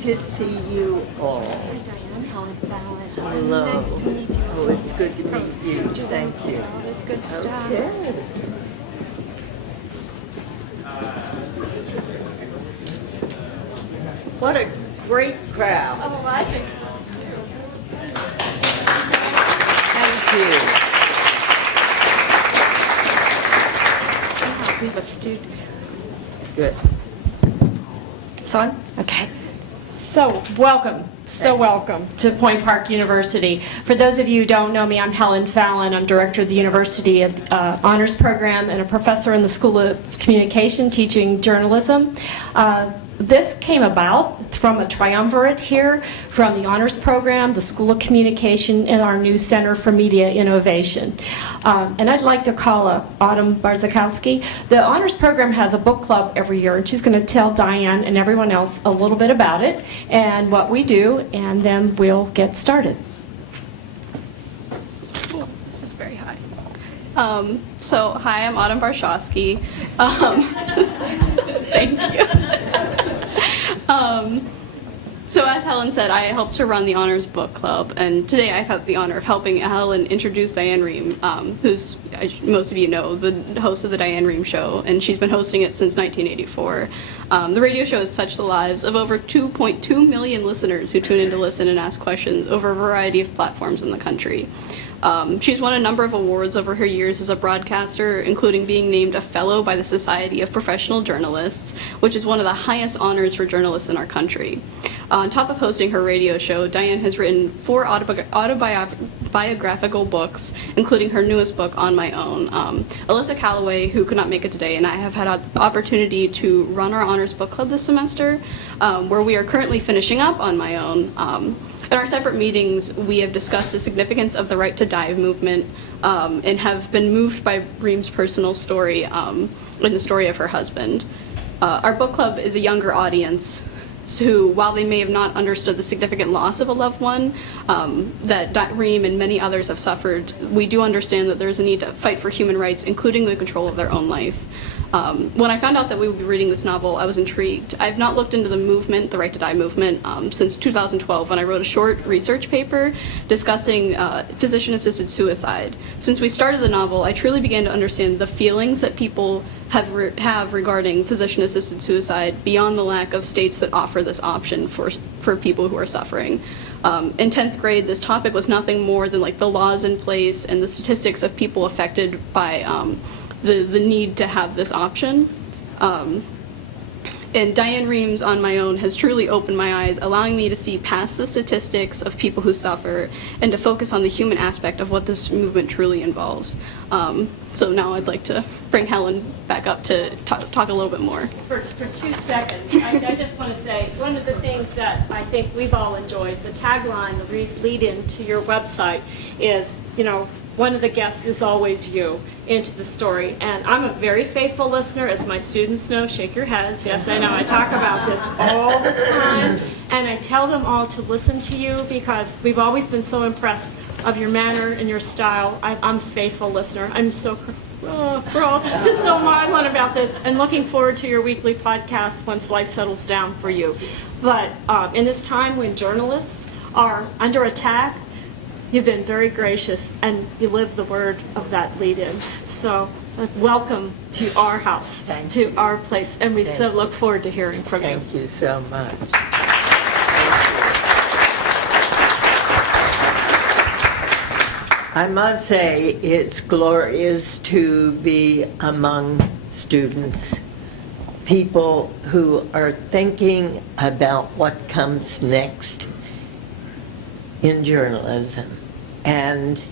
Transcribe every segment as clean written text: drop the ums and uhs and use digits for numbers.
To see you all. Hi, Diane. Helen Fallon. Hello. Nice to meet you. Oh, it's good to meet you. Thank you. All this good stuff. Okay. What a great crowd. Oh, I think Thank you. we have a student. Good. It's on? Okay. So, welcome to Point Park University. For those of you who don't know me, I'm Helen Fallon. I'm director of the University Honors Program and a professor in the School of Communication teaching journalism. This came about from a triumvirate here from the Honors Program, the School of Communication, and our new Center for Media Innovation. And I'd like to call Autumn Barzakowski. The Honors Program has a book club every year, and she's going to tell Diane and everyone else a little bit about it and what we do, and then we'll get started. Cool. This is very high. Hi, I'm Autumn Barzakowski. Thank you. So as Helen said, I help to run the Honors Book Club, and today I've had the honor of helping Helen introduce Diane Rehm, who's, as most of you know, the host of the Diane Rehm Show, and she's been hosting it since 1984. The radio show has touched the lives of over 2.2 million listeners who tune in to listen and ask questions over a variety of platforms in the country. She's won a number of awards over her years as a broadcaster, including being named a fellow by the Society of Professional Journalists, which is one of the highest honors for journalists in our country. On top of hosting her radio show, Diane has written 4 autobiographical books, including her newest book, On My Own. Alyssa Calloway, who could not make it today, and I have had an opportunity to run our Honors Book Club this semester, where we are currently finishing up On My Own. In our separate meetings, we have discussed the significance of the Right to Die movement and have been moved by Rehm's personal story and the story of her husband. Our book club is a younger audience who, while they may have not understood the significant loss of a loved one that Rehm and many others have suffered, we do understand that there's a need to fight for human rights, including the control of their own life. When I found out that we would be reading this novel, I was intrigued. I've not looked into the movement, the Right to Die movement, since 2012 when I wrote a short research paper discussing physician-assisted suicide. Since we started the novel, I truly began to understand the feelings that people have regarding physician-assisted suicide beyond the lack of states that offer this option for people who are suffering. In 10th grade, this topic was nothing more than like the laws in place and the statistics of people affected by the need to have this option. And Diane Rehm's On My Own has truly opened my eyes, allowing me to see past the statistics of people who suffer and to focus on the human aspect of what this movement truly involves. So now I'd like to bring Helen back up to talk a little bit more. For 2 seconds, I just want to say, one of the things that I think we've all enjoyed, the tagline, the lead-in to your website is, one of the guests is always you into the story. And I'm a very faithful listener, as my students know. Shake your heads. Yes, I know. I talk about this all the time. And I tell them all to listen to you because we've always been so impressed of your manner and your style. I'm a faithful listener. I'm so, we're all just so maudlin about this and looking forward to your weekly podcast once life settles down for you. But in this time when journalists are under attack, you've been very gracious, and you live the word of that lead-in. So welcome to our house, to our place, and we so look forward to hearing from you. Thank you so much. I must say it's glorious to be among students, people who are thinking about what comes next in journalism. And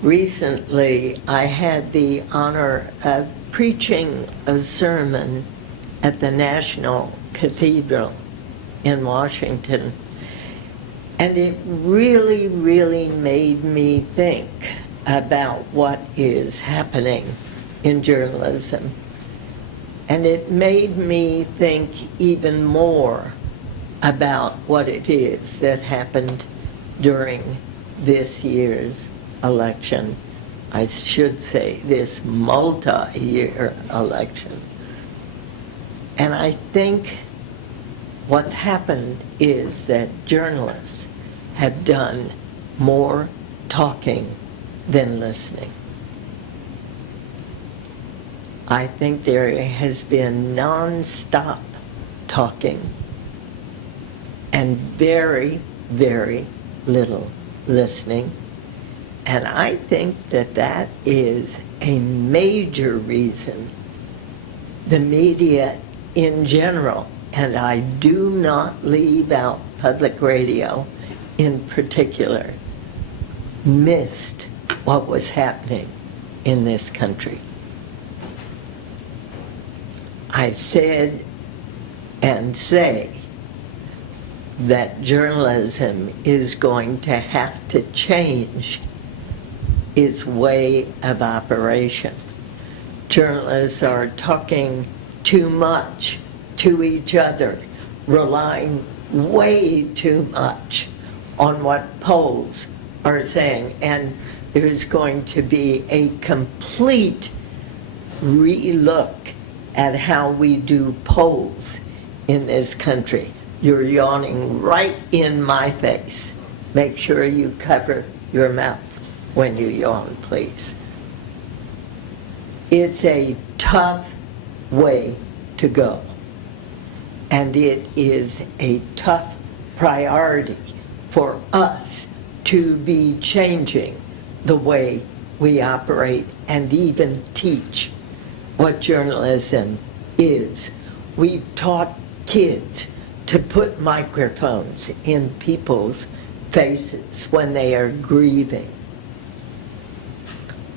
recently I had the honor of preaching a sermon at the National Cathedral in Washington. And it really, really made me think about what is happening in journalism. And it made me think even more about what it is that happened during this year's election. I should say this multi-year election. And I think what's happened is that journalists have done more talking than listening. I think there has been non-stop talking and very, very little listening. And I think that that is a major reason the media in general, and I do not leave out public radio in particular, missed what was happening in this country. I said and say that journalism is going to have to change its way of operation. Journalists are talking too much to each other, relying way too much on what polls are saying, and there's going to be a complete relook at how we do polls in this country. You're yawning right in my face. Make sure you cover your mouth when you yawn, please. It's a tough way to go, and it is a tough priority for us to be changing the way we operate and even teach what journalism is. We've taught kids to put microphones in people's faces when they are grieving.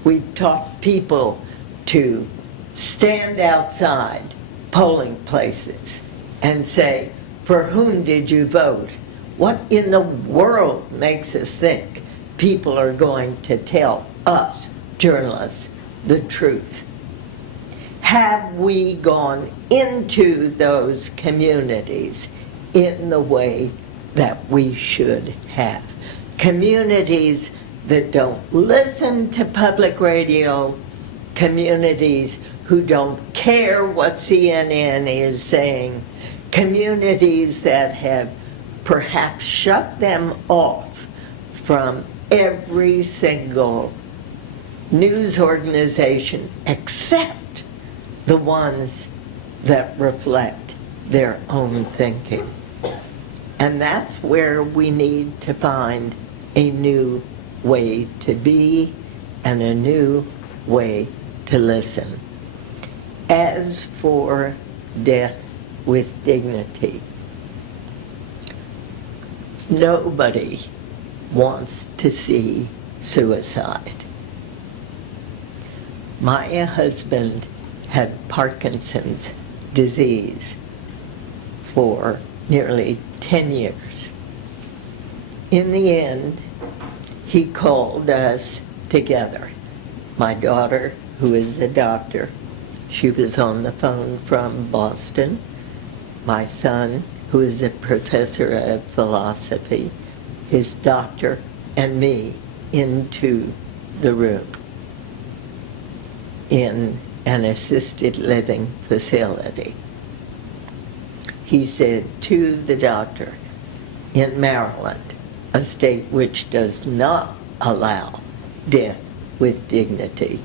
We've taught people to stand outside polling places and say, for whom did you vote? What in the world makes us think people are going to tell us, journalists, the truth? Have we gone into those communities in the way that we should have? Communities that don't listen to public radio, communities who don't care what CNN is saying, communities that have perhaps shut them off from every single news organization except the ones that reflect their own thinking. And that's where we need to find a new way to be and a new way to listen. As for death with dignity, nobody wants to see suicide. My husband had Parkinson's disease for nearly 10 years. In the end, he called us together. My daughter, who is a doctor, she was on the phone from Boston. My son, who is a professor of philosophy, his doctor, and me into the room in an assisted living facility. He said to the doctor, in Maryland, a state which does not allow death with dignity,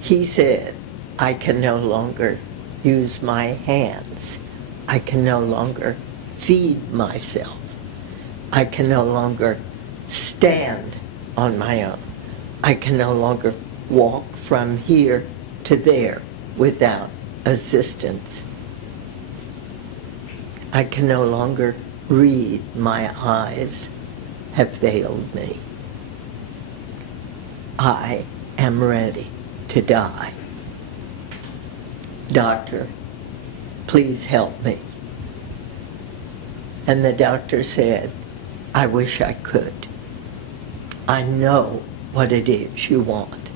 he said, I can no longer use my hands. I can no longer feed myself. I can no longer stand on my own. I can no longer walk from here to there without assistance. I can no longer read. My eyes have failed me. I am ready to die. Doctor, please help me. And the doctor said, I wish I could. I know what it is you want.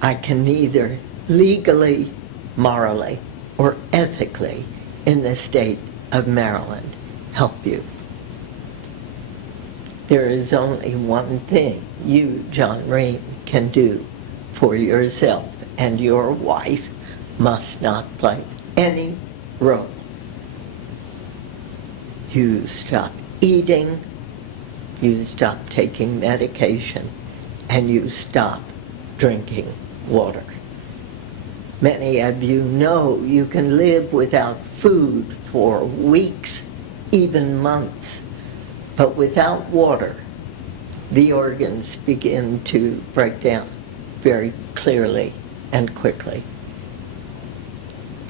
I can neither legally, morally, or ethically in the state of Maryland help you. There is only one thing you, John Rehm, can do for yourself, and your wife must not play any role. You stop eating, you stop taking medication, and you stop drinking water. Many of you know you can live without food for weeks, even months, but without water, the organs begin to break down very clearly and quickly.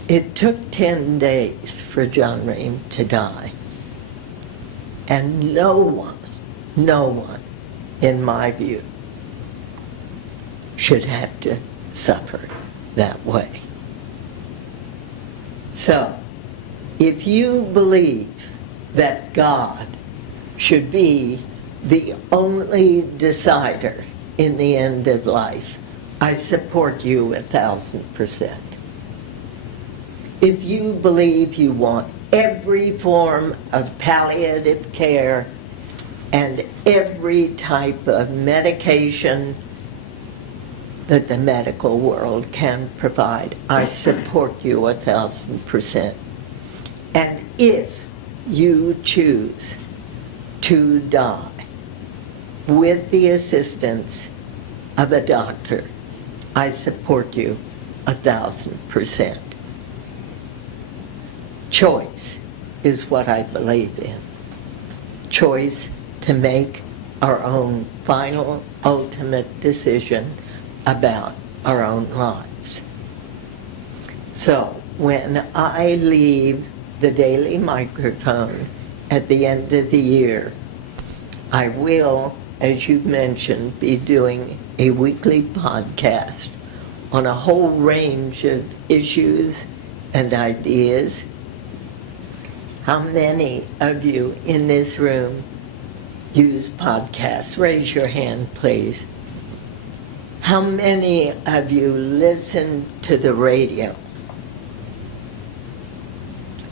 It took 10 days for John Rehm to die. And no one, in my view, should have to suffer that way. So, if you believe that God should be the only decider in the end of life, I support you 1,000%. If you believe you want every form of palliative care and every type of medication that the medical world can provide, I support you 1,000%. And if you choose to die with the assistance of a doctor, I support you 1,000%. Choice is what I believe in. Choice to make our own final, ultimate decision about our own lives. So when I leave the daily microphone at the end of the year, I will, as you mentioned, be doing a weekly podcast on a whole range of issues and ideas. How many of you in this room use podcasts? Raise your hand, please. How many of you listen to the radio?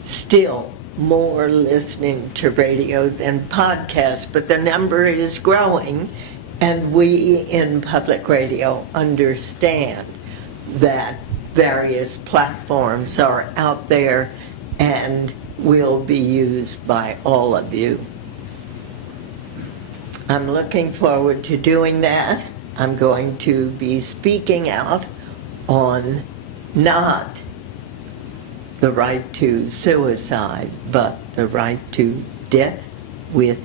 Still more listening to radio than podcasts, but the number is growing, and we in public radio understand that various platforms are out there and will be used by all of you. I'm looking forward to doing that. I'm going to be speaking out on not the right to suicide, but the right to death with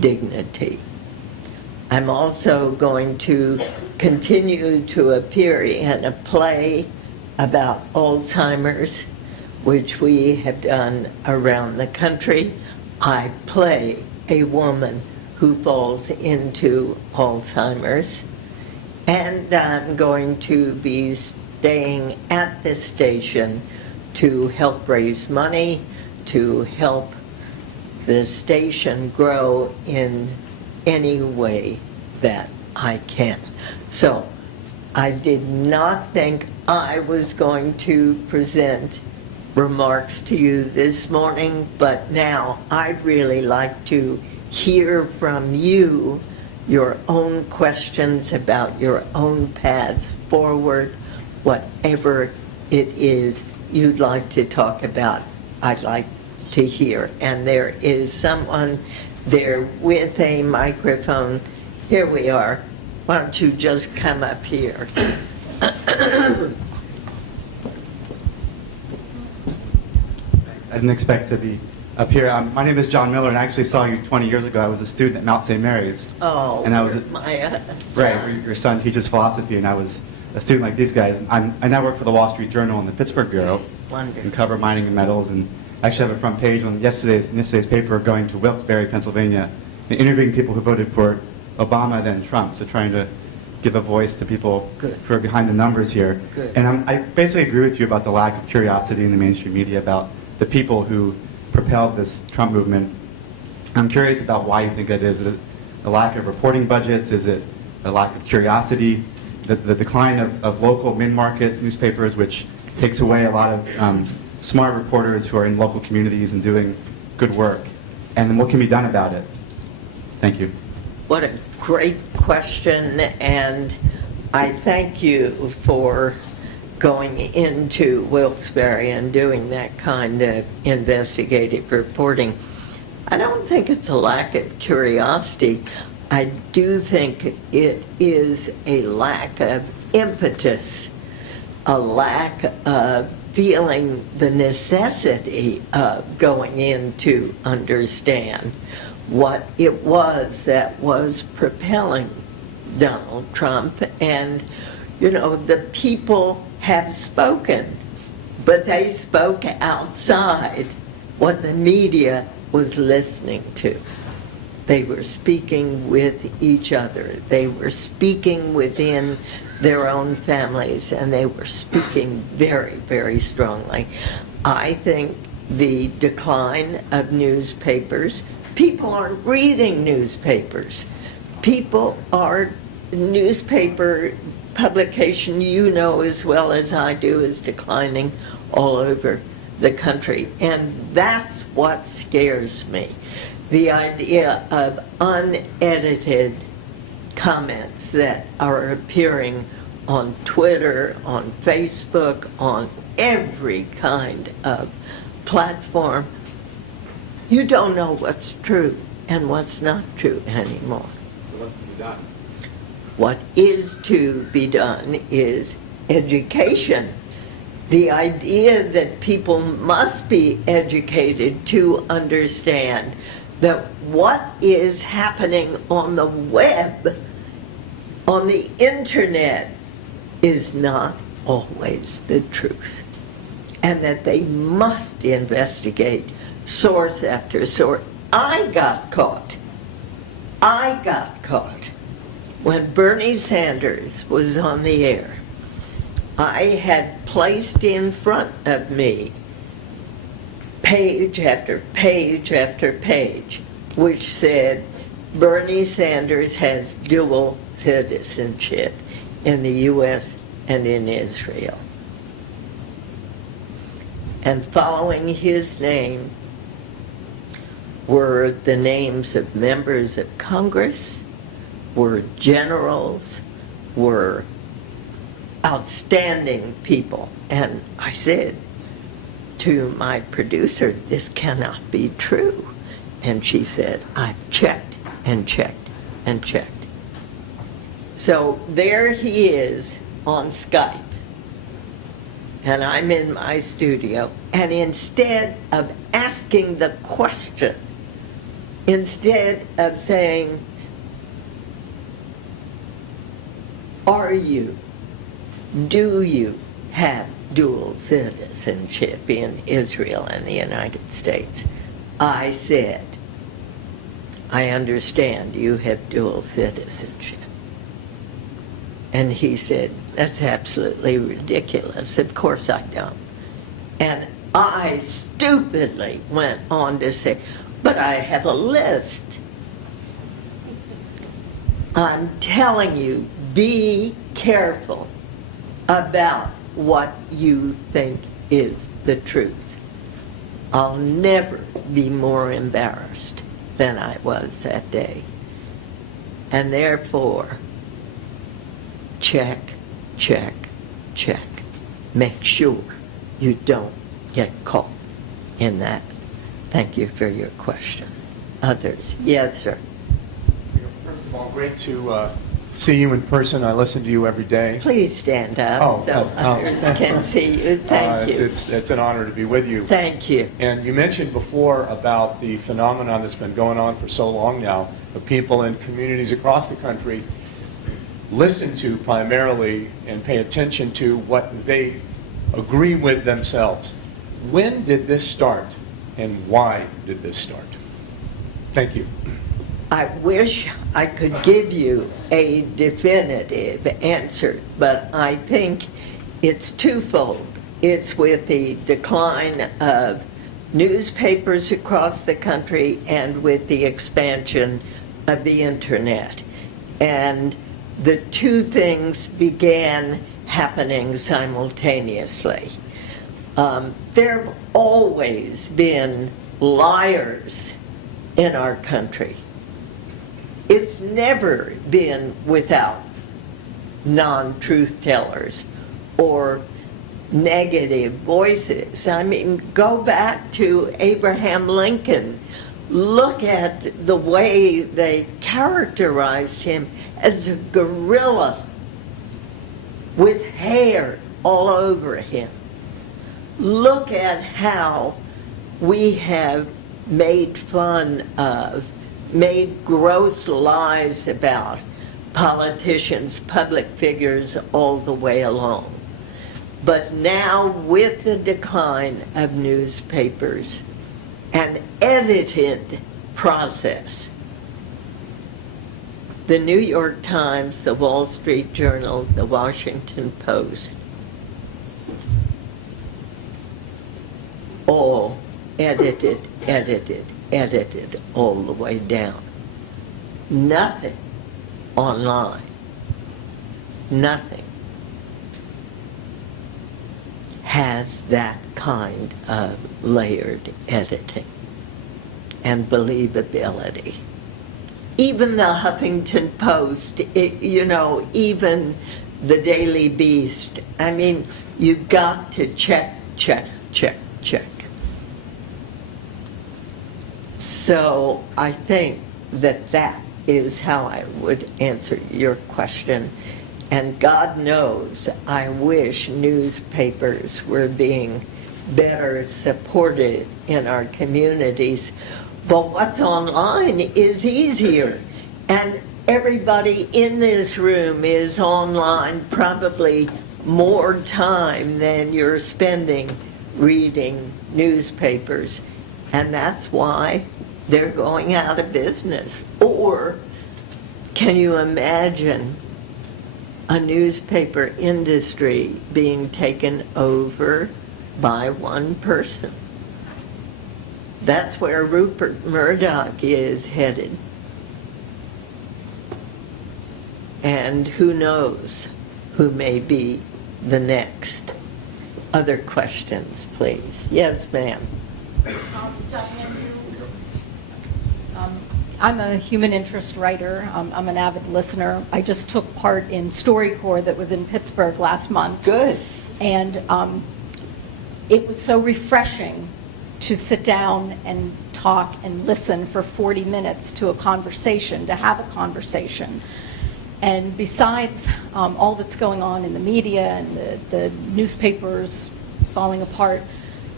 dignity. I'm also going to continue to appear in a play about Alzheimer's, which we have done around the country. I play a woman who falls into Alzheimer's, and I'm going to be staying at the station to help raise money, to help the station grow in any way that I can. So I did not think I was going to present remarks to you this morning, but now I'd really like to hear from you your own questions about your own path forward, whatever it is you'd like to talk about. I'd like to hear. And there is someone there with a microphone. Here we are. Why don't you just come up here? I didn't expect to be up here. My name is John Miller, and I actually saw you 20 years ago. I was a student at Mount St. Mary's. Oh, and I was my right. Your son teaches philosophy, and I was a student like these guys. I now work for the Wall Street Journal and the Pittsburgh Bureau, Wonderful. and cover mining and metals. And actually have a front page on yesterday's paper, going to Wilkes-Barre, Pennsylvania, and interviewing people who voted for Obama then Trump. So trying to give a voice to people Good. who are behind the numbers here. Good. And I basically agree with you about the lack of curiosity in the mainstream media about the people who propelled this Trump movement. I'm curious about why you think that is. Is it a lack of reporting budgets? Is it a lack of curiosity? The decline of local mid-market newspapers, which takes away a lot of smart reporters who are in local communities and doing good work. And then what can be done about it? Thank you. What a great question, and I thank you for going into Wilkes-Barre and doing that kind of investigative reporting. I don't think it's a lack of curiosity. I do think it is a lack of impetus, a lack of feeling the necessity of going in to understand what it was that was propelling Donald Trump. And, you know, the people have spoken, but they spoke outside what the media was listening to. They were speaking with each other. They were speaking within their own families, and they were speaking very, very strongly. I think the decline of newspapers, people aren't reading newspapers. Newspaper publication, you know as well as I do, is declining all over the country. And that's what scares me. The idea of unedited comments that are appearing on Twitter, on Facebook, on every kind of platform. You don't know what's true and what's not true anymore. So what's to be done? What is to be done is education. The idea that people must be educated to understand that what is happening on the web, on the internet, is not always the truth. And that they must investigate source after source. I got caught when Bernie Sanders was on the air. I had placed in front of me page after page after page, which said Bernie Sanders has dual citizenship in the U.S. and in Israel. And following his name were the names of members of Congress, were generals, were outstanding people. And I said to my producer, this cannot be true. And she said, I've checked and checked and checked. So there he is on Skype and I'm in my studio, and instead of asking the question, instead of saying, do you have dual citizenship in Israel and the United States? I said, I understand you have dual citizenship. And he said, that's absolutely ridiculous. Of course I don't. And I stupidly went on to say, but I have a list. I'm telling you, be careful about what you think is the truth. I'll never be more embarrassed than I was that day. And therefore, check, check, check. Make sure you don't get caught in that. Thank you for your question. Others? Yes, sir. First of all, great to see you in person. I listen to you every day. Please stand up so others can see you. Thank you. It's an honor to be with you. Thank you. And you mentioned before about the phenomenon that's been going on for so long now of people in communities across the country listen to primarily and pay attention to what they agree with themselves. When did this start and why did this start? Thank you. I wish I could give you a definitive answer, but I think it's twofold. It's with the decline of newspapers across the country and with the expansion of the internet. And the two things began happening simultaneously. There have always been liars in our country. It's never been without non-truth tellers or negative voices. I mean, go back to Abraham Lincoln. Look at the way they characterized him as a gorilla with hair all over him. Look at how we have made fun of, made gross lies about politicians, public figures all the way along. But now with the decline of newspapers, an edited process, the New York Times, the Wall Street Journal, the Washington Post, all edited all the way down. Nothing online. Nothing has that kind of layered editing and believability. Even the Huffington Post, even the Daily Beast, I mean, you've got to check. So I think that is how I would answer your question. And God knows, I wish newspapers were being better supported in our communities. But what's online is easier. And everybody in this room is online probably more time than you're spending reading newspapers. And that's why they're going out of business. Or can you imagine a newspaper industry being taken over by one person? That's where Rupert Murdoch is headed. And who knows who may be the next. Other questions, please. Yes, ma'am. I'm a human interest writer. I'm an avid listener. I just took part in StoryCorps that was in Pittsburgh last month. Good. And it was so refreshing to sit down and talk and listen for 40 minutes to a conversation, to have a conversation. And besides all that's going on in the media and the newspapers falling apart,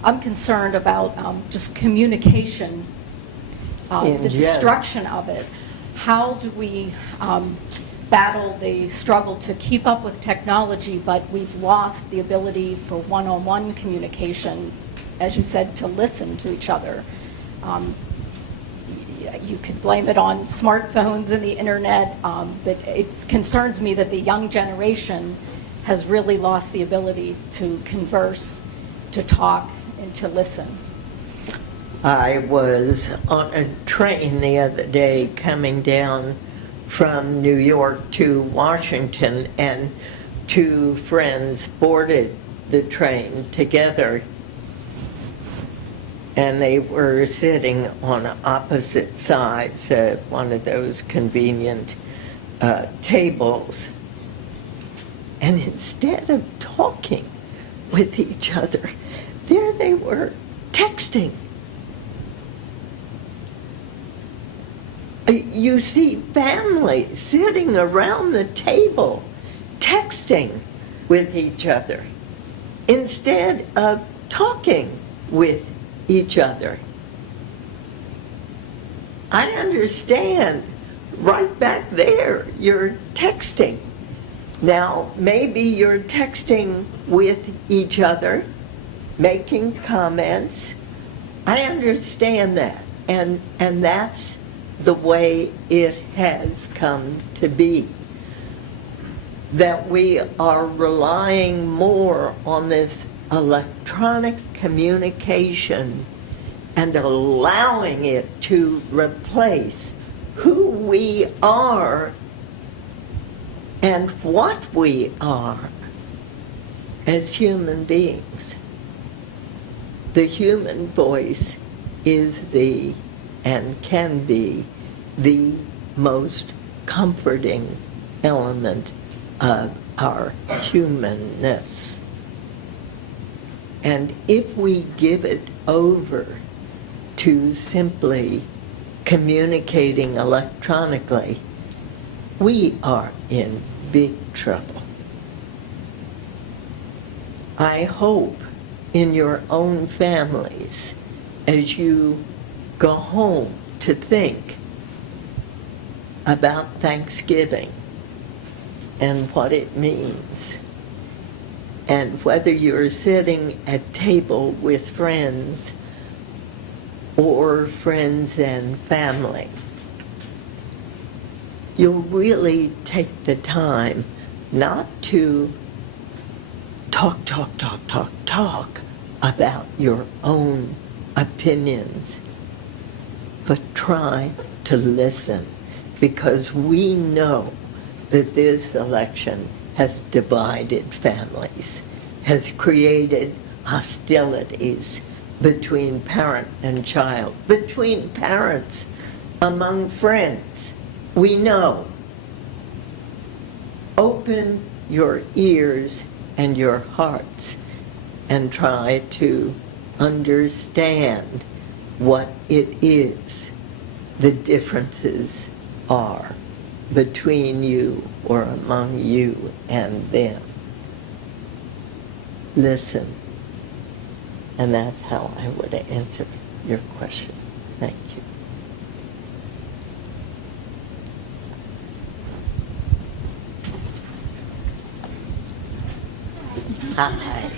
I'm concerned about just communication, In the general. destruction of it. How do we battle the struggle to keep up with technology, but we've lost the ability for one-on-one communication, as you said, to listen to each other? You could blame it on smartphones and the internet, but it concerns me that the young generation has really lost the ability to converse, to talk, and to listen. I was on a train the other day coming down from New York to Washington, and two friends boarded the train together, and they were sitting on opposite sides of one of those convenient tables. And instead of talking with each other, there they were texting. You see families sitting around the table texting with each other instead of talking with each other. I understand, right back there, you're texting. Now, maybe you're texting with each other, making comments. I understand that, and that's the way it has come to be. That we are relying more on this electronic communication and allowing it to replace who we are and what we are as human beings. The human voice is and can be the most comforting element of our humanness. And if we give it over to simply communicating electronically, we are in big trouble. I hope in your own families, as you go home to think about Thanksgiving and what it means, and whether you're sitting at table with friends or friends and family, you'll really take the time not to talk about your own opinions, but try to listen, because we know that this election has divided families, has created hostilities between parent and child, between parents, among friends. We know. Open your ears and your hearts and try to understand what it is the differences are between you or among you and them. Listen. And that's how I would answer your question. Thank you. Hi.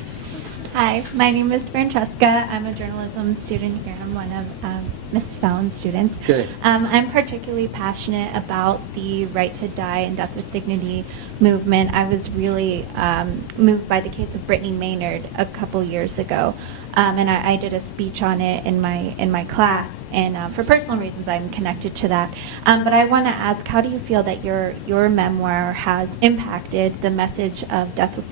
Hi, my name is Francesca. I'm a journalism student here. I'm one of Mrs. Fallon's students. Good. I'm particularly passionate about the Right to Die and Death with Dignity movement. I was really moved by the case of Brittany Maynard a couple years ago, and I did a speech on it in my class. And for personal reasons, I'm connected to that. But I want to ask, how do you feel that your memoir has impacted the message of death with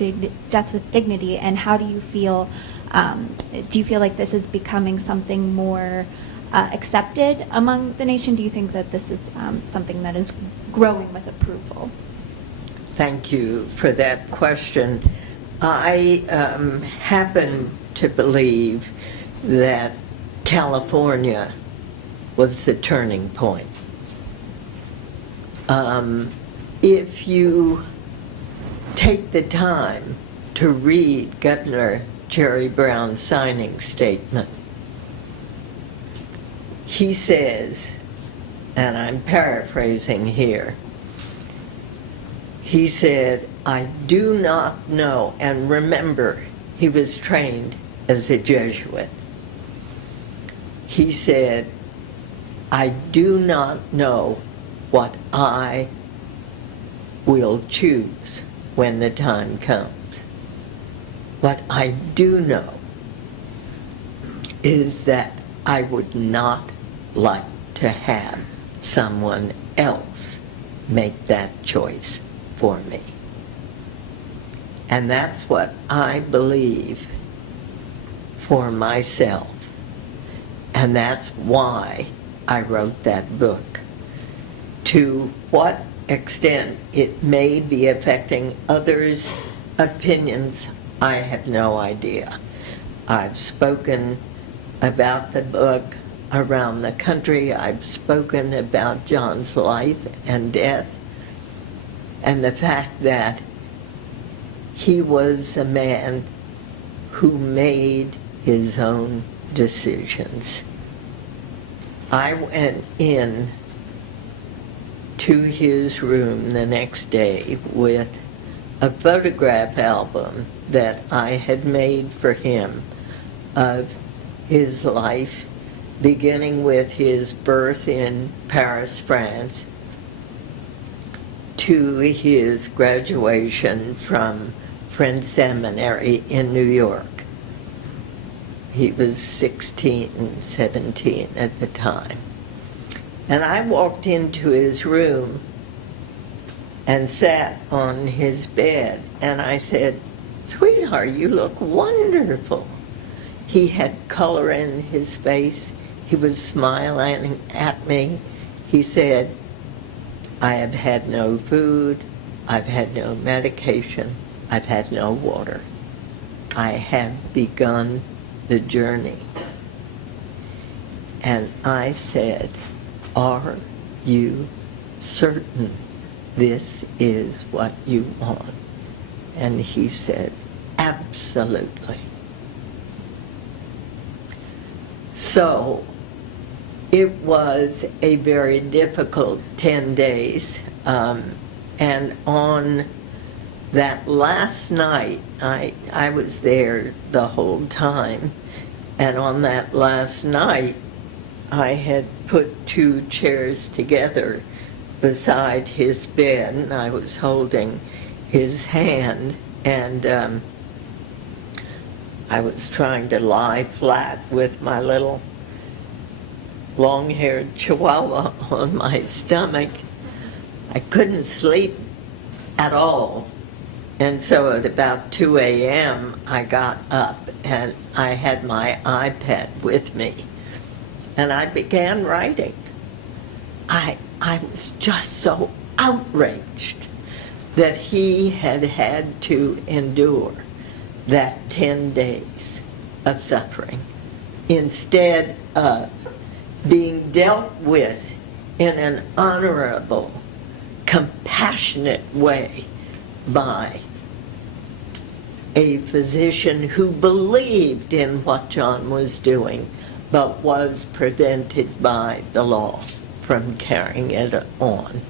dignity, and how do you feel like this is becoming something more accepted among the nation? Do you think that this is something that is growing with approval? Thank you for that question. I happen to believe that California was the turning point. if you take the time to read Governor Jerry Brown's signing statement, he says, and I'm paraphrasing here, he said, I do not know, and remember, he was trained as a Jesuit. He said, I do not know what I will choose when the time comes. What I do know is that I would not like to have someone else make that choice for me. And that's what I believe for myself. And that's why I wrote that book. To what extent it may be affecting others' opinions, I have no idea. I've spoken about the book around the country. I've spoken about John's life and death, and the fact that he was a man who made his own decisions. I went in to his room the next day with a photograph album that I had made for him of his life, beginning with his birth in Paris, France, to his graduation from Friends Seminary in New York. He was 16, 17 at the time. And I walked into his room and sat on his bed, and I said, sweetheart, you look wonderful. He had color in his face. He was smiling at me. He said, I have had no food, I've had no medication, I've had no water. I have begun the journey. And I said, are you certain this is what you want? And he said, absolutely. So it was a very difficult 10 days. And on that last night, I was there the whole time. And on that last night, I had put 2 chairs together beside his bed, and I was holding his hand, and I was trying to lie flat with my little long-haired chihuahua on my stomach. I couldn't sleep at all. And so at about 2 a.m., I got up and I had my iPad with me. And I began writing. I was just so outraged that he had had to endure that 10 days of suffering instead of being dealt with in an honorable, compassionate way by a physician who believed in what John was doing, but was prevented by the law from carrying it on.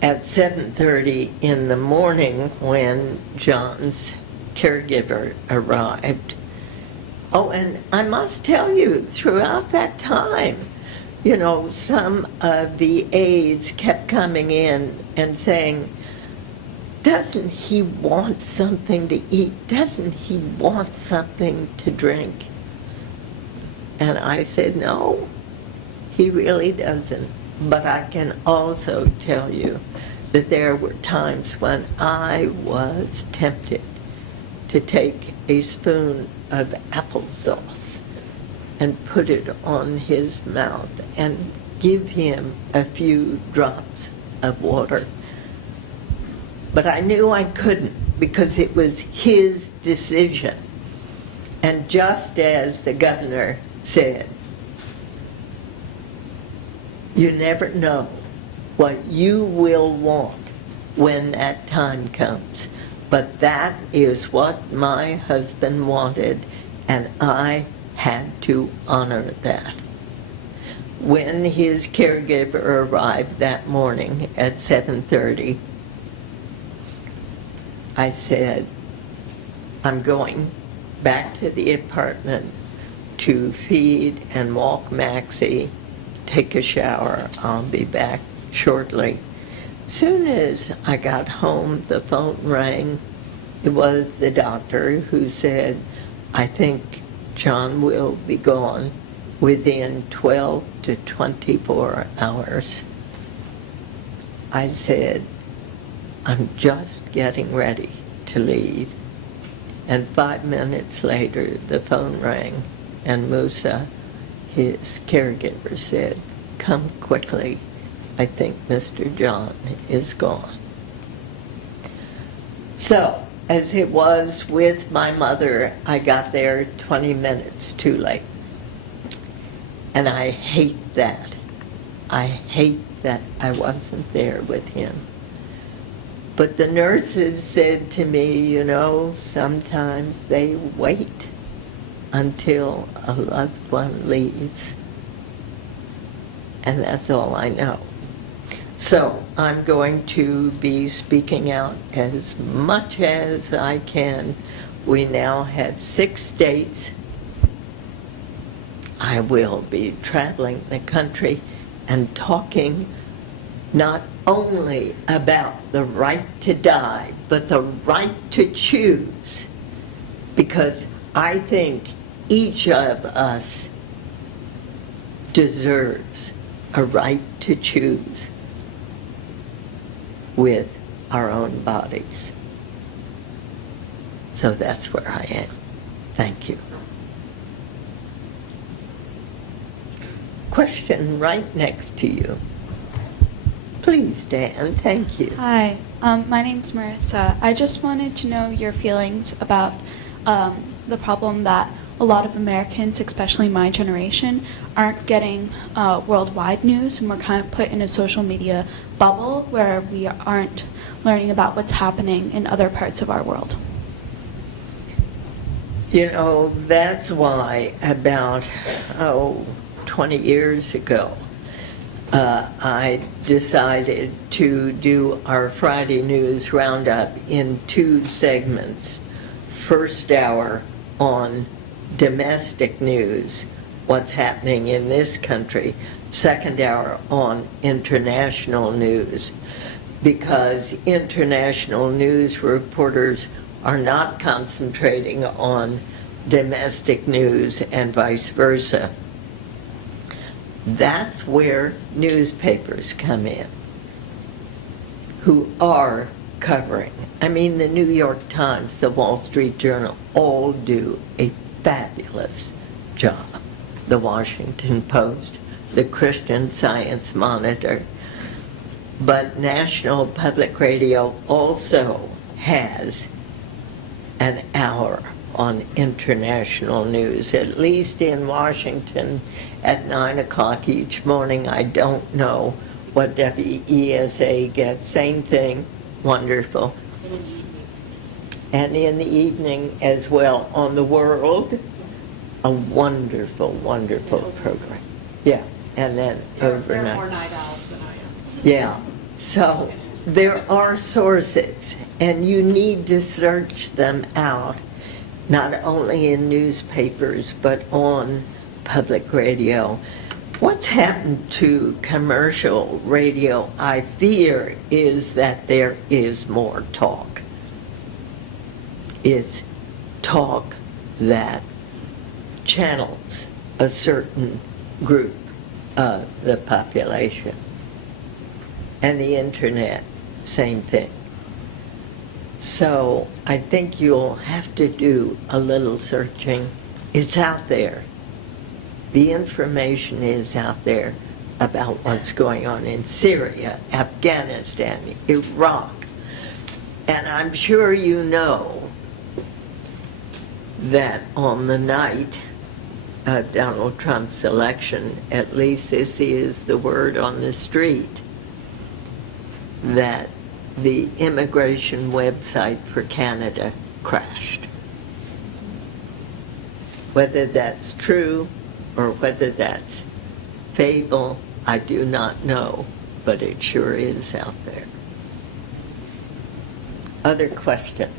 At 7:30 in the morning, when John's caregiver arrived, oh, and I must tell you, throughout that time, you know, some of the aides kept coming in and saying, doesn't he want something to eat? Doesn't he want something to drink? And I said, no, he really doesn't. But I can also tell you that there were times when I was tempted to take a spoon of applesauce and put it on his mouth and give him a few drops of water. But I knew I couldn't because it was his decision. And just as the governor said, you never know what you will want when that time comes. But that is what my husband wanted, and I had to honor that. When his caregiver arrived that morning at 7:30, I said, I'm going back to the apartment to feed and walk Maxie, take a shower. I'll be back shortly. Soon as I got home, the phone rang. It was the doctor who said, I think John will be gone within 12 to 24 hours. I said, I'm just getting ready to leave. And 5 minutes later, the phone rang, and Musa, his caregiver, said, come quickly. I think Mr. John is gone. So, as it was with my mother, I got there 20 minutes too late. And I hate that. I hate that I wasn't there with him. But the nurses said to me, you know, sometimes they wait until a loved one leaves. And that's all I know. So I'm going to be speaking out as much as I can. We now have 6 states. I will be traveling the country and talking not only about the right to die, but the right to choose. Because I think each of us deserves a right to choose with our own bodies. So that's where I am. Thank you. Question right next to you. Please, Dan. Thank you. Hi, my name's Marissa. I just wanted to know your feelings about the problem that a lot of Americans, especially my generation, aren't getting worldwide news, and we're kind of put in a social media bubble where we aren't learning about what's happening in other parts of our world. You know, that's why about, 20 years ago, I decided to do our Friday News Roundup in 2 segments. First hour on domestic news, what's happening in this country. Second hour on international news, because international news reporters are not concentrating on domestic news and vice versa. That's where newspapers come in, who are covering. I mean, the New York Times, the Wall Street Journal, all do a fabulous job. The Washington Post, the Christian Science Monitor. But National Public Radio also has an hour on international news, at least in Washington at 9 o'clock each morning. I don't know what WESA gets. Same thing, wonderful. And in the evening as well on The World, a wonderful, wonderful program. Yeah, and then overnight. They're more night owls than I am. Yeah, so there are sources, and you need to search them out, not only in newspapers, but on public radio. What's happened to commercial radio, I fear, is that there is more talk. It's talk that channels a certain group of the population. And the internet, same thing. So I think you'll have to do a little searching. It's out there. The information is out there about what's going on in Syria, Afghanistan, Iraq. And I'm sure you know that on the night of Donald Trump's election, at least this is the word on the street, that the immigration website for Canada crashed. Whether that's true or whether that's fable, I do not know, but it sure is out there. Other questions?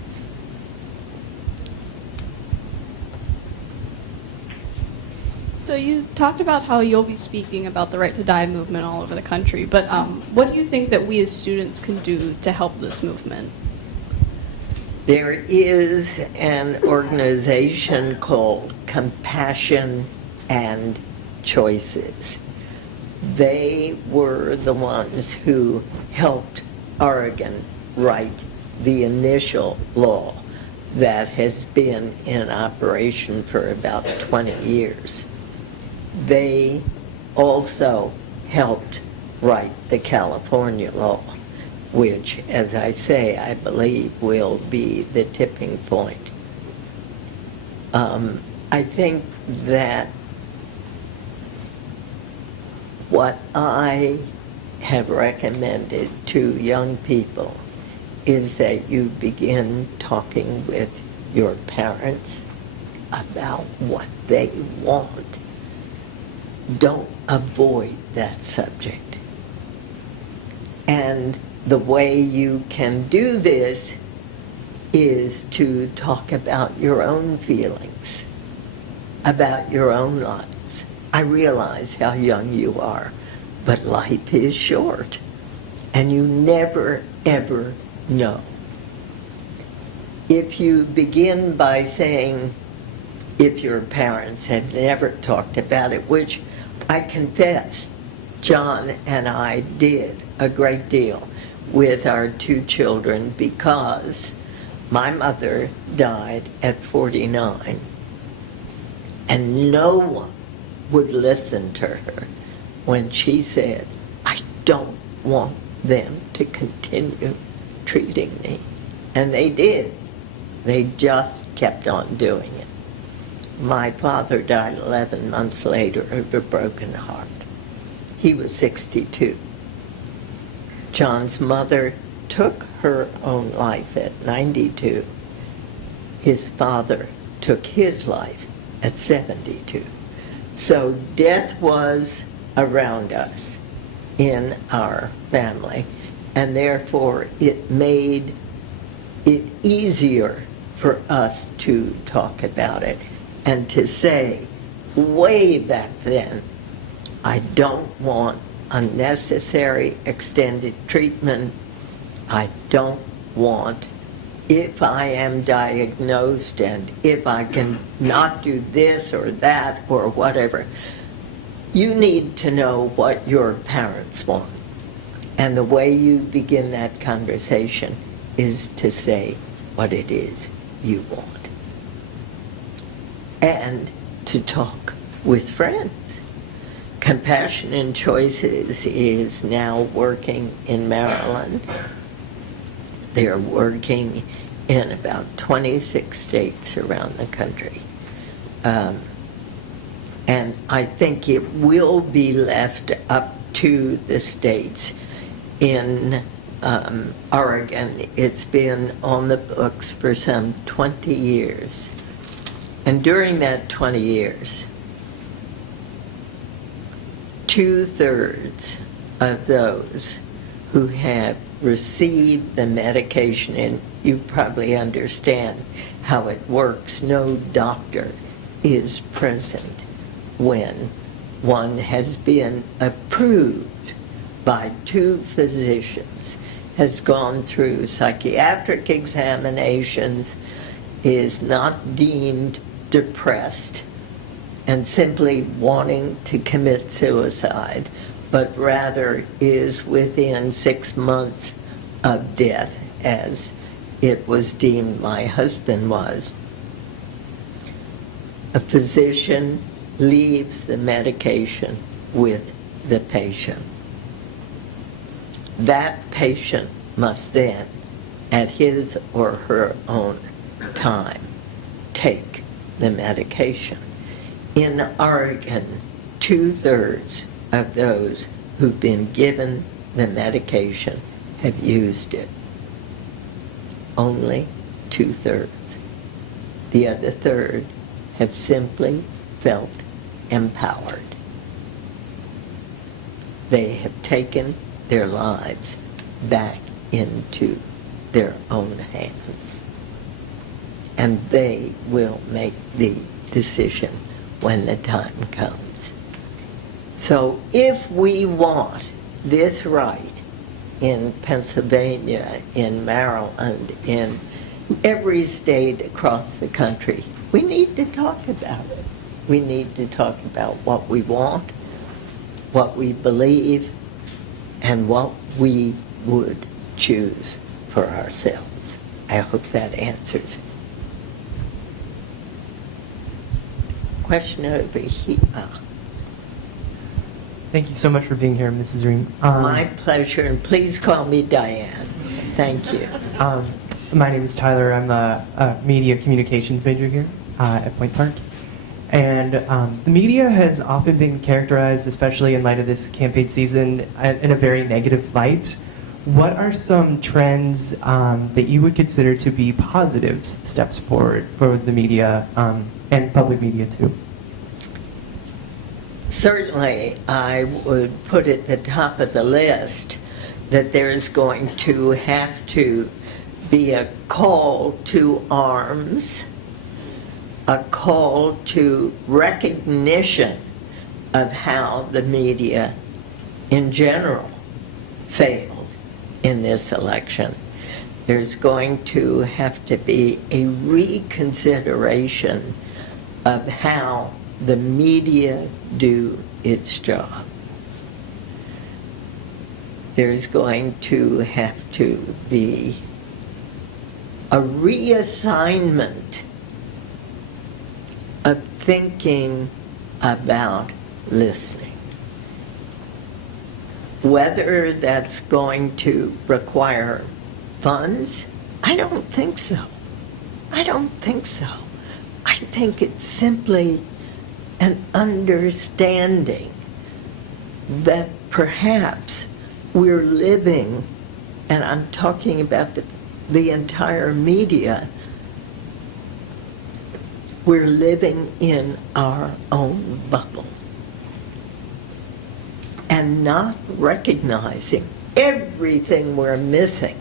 So you talked about how you'll be speaking about the Right to Die movement all over the country, but what do you think that we as students can do to help this movement? There is an organization called Compassion and Choices. They were the ones who helped Oregon write the initial law that has been in operation for about 20 years. They also helped write the California law, which, as I say, I believe will be the tipping point. I think that what I have recommended to young people is that you begin talking with your parents about what they want. Don't avoid that subject. And the way you can do this is to talk about your own feelings, about your own lives. I realize how young you are, but life is short, and you never, ever know. If you begin by saying, if your parents have never talked about it, which I confess John and I did a great deal with our two children, because my mother died at 49 and no one would listen to her when she said, I don't want them to continue treating me. And they did. They just kept on doing it. My father died 11 months later of a broken heart. He was 62. John's mother took her own life at 92. His father took his life at 72. So death was around us in our family, and therefore it made it easier for us to talk about it and to say, way back then, I don't want unnecessary extended treatment. I don't want, if I am diagnosed and if I can not do this or that or whatever, you need to know what your parents want. And the way you begin that conversation is to say what it is you want. And to talk with friends. Compassion and Choices is now working in Maryland. They're working in about 26 states around the country. And I think it will be left up to the states. In Oregon, it's been on the books for some 20 years. And during that 20 years, 2/3 of those who have received the medication, and you probably understand how it works, no doctor is present when one has been approved by 2 physicians, has gone through psychiatric examinations, is not deemed depressed and simply wanting to commit suicide, but rather is within 6 months of death, as it was deemed my husband was. A physician leaves the medication with the patient. That patient must then, at his or her own time, take the medication. In Oregon, 2/3 of those who've been given the medication have used it. Only 2/3. The other third have simply felt empowered. They have taken their lives back into their own hands. And they will make the decision when the time comes. So if we want this right in Pennsylvania, in Maryland, in every state across the country, we need to talk about it. We need to talk about what we want, what we believe, and what we would choose for ourselves. I hope that answers it. Question over here. Thank you so much for being here, Mrs. Rehm. My pleasure, and please call me Diane. Thank you. My name is Tyler. I'm a media communications major here at Point Park. And the media has often been characterized, especially in light of this campaign season, in a very negative light. What are some trends that you would consider to be positive steps forward for the media and public media too? Certainly, I would put at the top of the list that there's going to have to be a call to arms, a call to recognition of how the media in general failed in this election. There's going to have to be a reconsideration of how the media do its job. There's going to have to be a reassignment of thinking about listening. Whether that's going to require funds, I don't think so. I don't think so. I think it's simply an understanding that perhaps we're living, and I'm talking about the entire media, we're living in our own bubble and not recognizing everything we're missing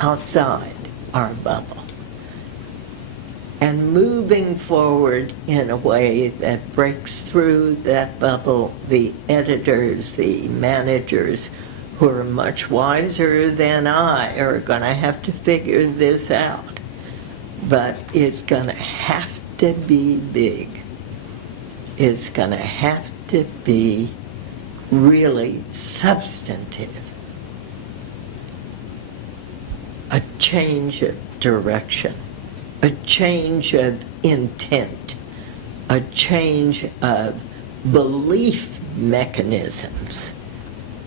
outside our bubble, and moving forward in a way that breaks through that bubble. The editors, the managers, who are much wiser than I, are going to have to figure this out. But it's going to have to be big. It's going to have to be really substantive. A change of direction, a change of intent, a change of belief mechanisms.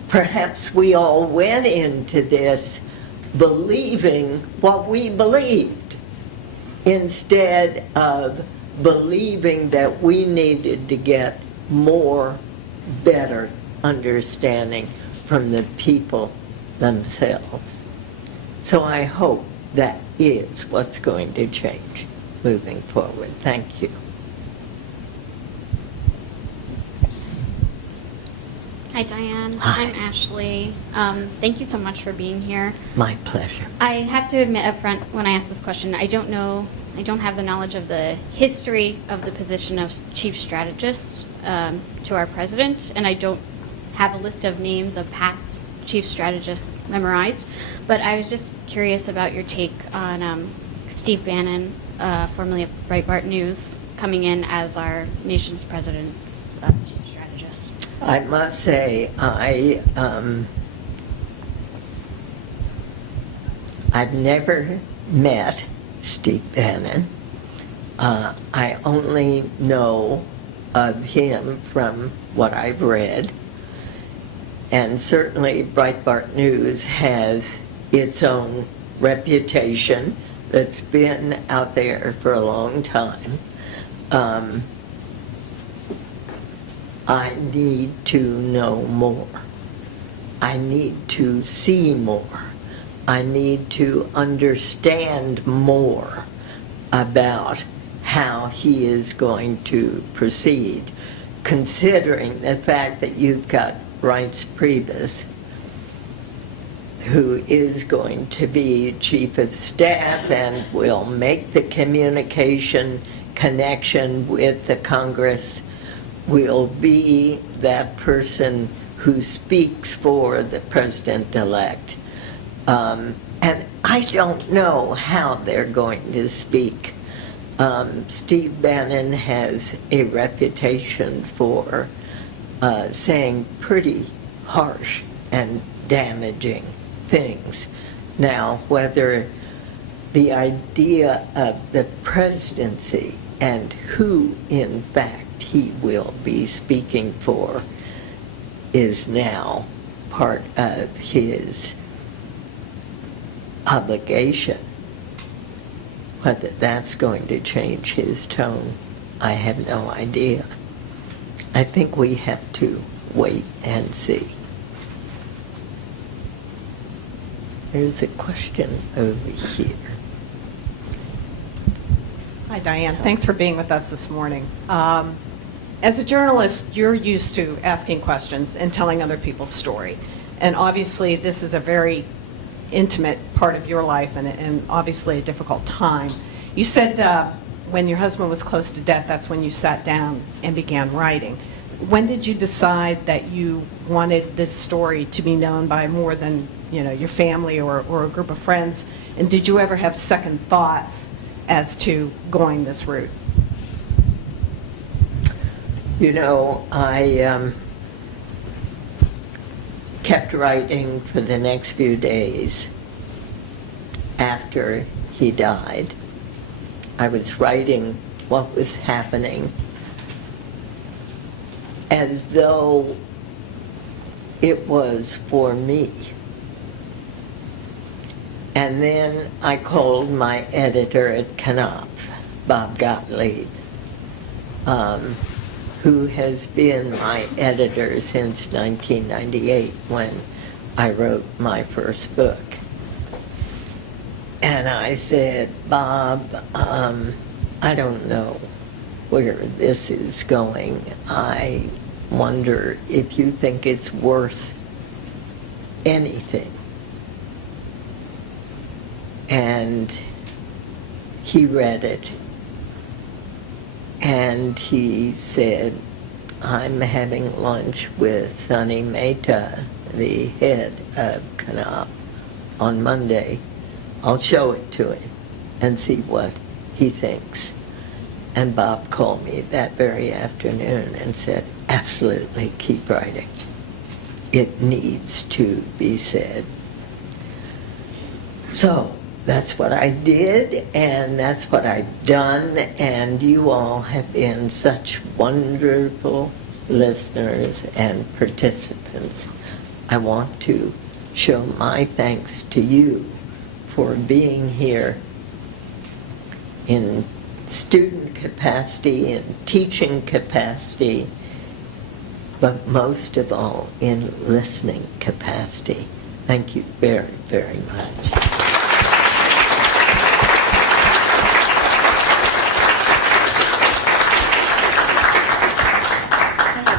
Perhaps we all went into this believing what we believed instead of believing that we needed to get more, better understanding from the people themselves. So I hope that is what's going to change moving forward. Thank you. Hi, Diane. Hi. I'm Ashley. Thank you so much for being here. My pleasure. I have to admit up front, when I ask this question, I don't have the knowledge of the history of the position of chief strategist to our president, and I don't have a list of names of past chief strategists memorized, but I was just curious about your take on Steve Bannon, formerly of Breitbart News, coming in as our nation's president's chief strategist. I must say, I've never met Steve Bannon. I only know of him from what I've read. And certainly Breitbart News has its own reputation that's been out there for a long time. I need to know more. I need to see more. I need to understand more about how he is going to proceed, considering the fact that you've got Reince Priebus, who is going to be chief of staff and will make the communication connection with the Congress, will be that person who speaks for the president-elect. And I don't know how they're going to speak. Steve Bannon has a reputation for saying pretty harsh and damaging things. Now, whether the idea of the presidency and who, in fact, he will be speaking for is now part of his obligation. Whether that's going to change his tone, I have no idea. I think we have to wait and see. There's a question over here. Hi, Diane. Thanks for being with us this morning. As a journalist, you're used to asking questions and telling other people's story. And obviously, this is a very intimate part of your life and obviously a difficult time. You said when your husband was close to death, that's when you sat down and began writing. When did you decide that you wanted this story to be known by more than, you know, your family or a group of friends? And did you ever have second thoughts as to going this route? You know, I kept writing for the next few days after he died. I was writing what was happening as though it was for me. And then I called my editor at Knopf, Bob Gottlieb, who has been my editor since 1998 when I wrote my first book. And I said, Bob, I don't know where this is going. I wonder if you think it's worth anything. And he read it. And he said, I'm having lunch with Sunny Mehta, the head of Knopf, on Monday. I'll show it to him and see what he thinks. And Bob called me that very afternoon and said, absolutely, keep writing. It needs to be said. So that's what I did, and that's what I've done, and you all have been such wonderful listeners and participants. I want to show my thanks to you for being here in student capacity and teaching capacity, but most of all in listening capacity. Thank you very, very much.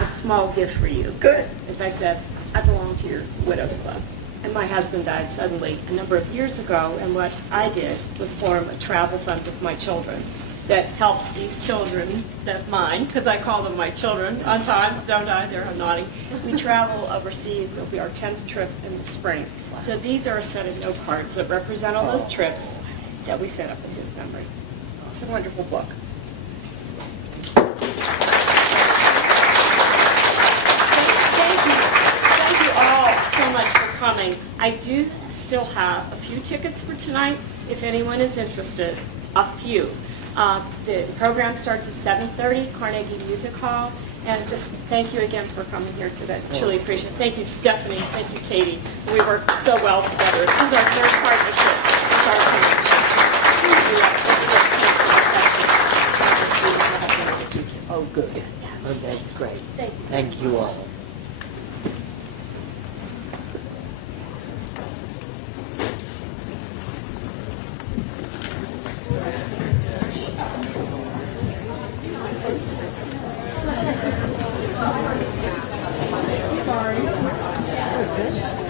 Small gift for you. Good. As I said, I belong to your widow's club. And my husband died suddenly a number of years ago, and what I did was form a travel fund with my children that helps these children, that mine, because I call them my children on times, don't I? They're nodding. We travel overseas. It'll be our 10th trip in the spring. So these are a set of note cards that represent all those trips that we set up in his memory. It's a wonderful book. So much for coming. I do still have a few tickets for tonight if anyone is interested. A few. The program starts at 7:30, Carnegie Music Hall. And just thank you again for coming here today. Truly appreciate it. Thank you, Stephanie. Thank you, Katie. We work so well together. This is our third partnership. Oh, good. Oh, that's great. Thank you all. good.